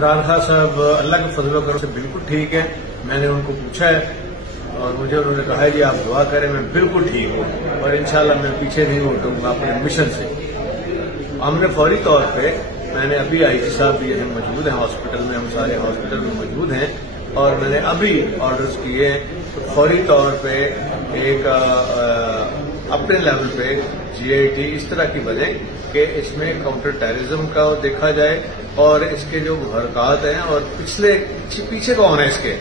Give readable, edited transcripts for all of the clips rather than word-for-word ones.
इमरान खान साहब अल्लाह के फजल करम से बिल्कुल ठीक है। मैंने उनको पूछा है और मुझे उन्होंने कहा है जी आप दुआ करें, मैं बिल्कुल ठीक हूँ और इंशाल्लाह मैं पीछे नहीं हटूंगा अपने मिशन से। हमने फौरी तौर पे, मैंने अभी आईजी साहब भी यहाँ मौजूद हैं हॉस्पिटल में, हम सारे हॉस्पिटल में मौजूद हैं और मैंने अभी ऑर्डर्स किए हैं तो फौरी तौर पे एक अपने लेवल पे GIT इस तरह की बने कि इसमें काउंटर टेररिज्म का देखा जाए और इसके जो हरकत हैं और पीछे कौन है, इसके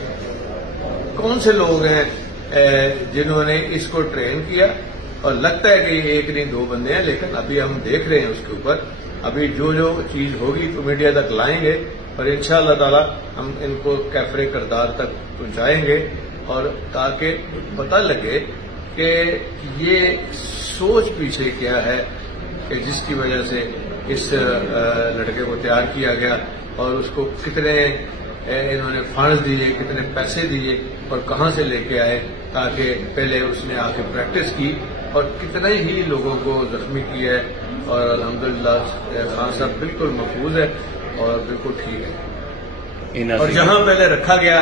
कौन से लोग हैं जिन्होंने इसको ट्रेन किया। और लगता है कि एक नहीं दो बंदे हैं, लेकिन अभी हम देख रहे हैं उसके ऊपर। अभी जो जो चीज होगी तो मीडिया तक लाएंगे और इंशाअल्लाह ताला हम इनको कैफरे किरदार तक पहुंचाएंगे और ताकि पता लगे कि ये सोच पीछे क्या है कि जिसकी वजह से इस लड़के को तैयार किया गया और उसको कितने इन्होंने फंड्स दिए, कितने पैसे दिए और कहां से लेके आए, ताकि पहले उसने आके प्रैक्टिस की और कितने ही लोगों को जख्मी किया है। और अल्हम्दुलिल्लाह खान साहब बिल्कुल महफूज है और बिल्कुल ठीक है। और जहां पहले रखा गया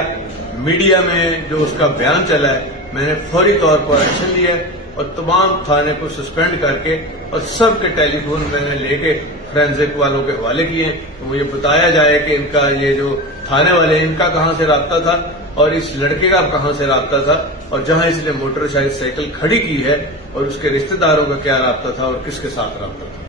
मीडिया में जो उसका बयान चला है, मैंने फौरी तौर पर एक्शन लिया है और तमाम थाने को सस्पेंड करके और सबके टेलीफोन मैंने लेके फोरेंसिक वालों के हवाले किए तो मुझे बताया जाए कि इनका ये जो थाने वाले इनका कहां से राब्ता था और इस लड़के का कहां से राब्ता था और जहां इसने मोटरसाइकिल खड़ी की है और उसके रिश्तेदारों का क्या राब्ता था और किसके साथ राब्ता था।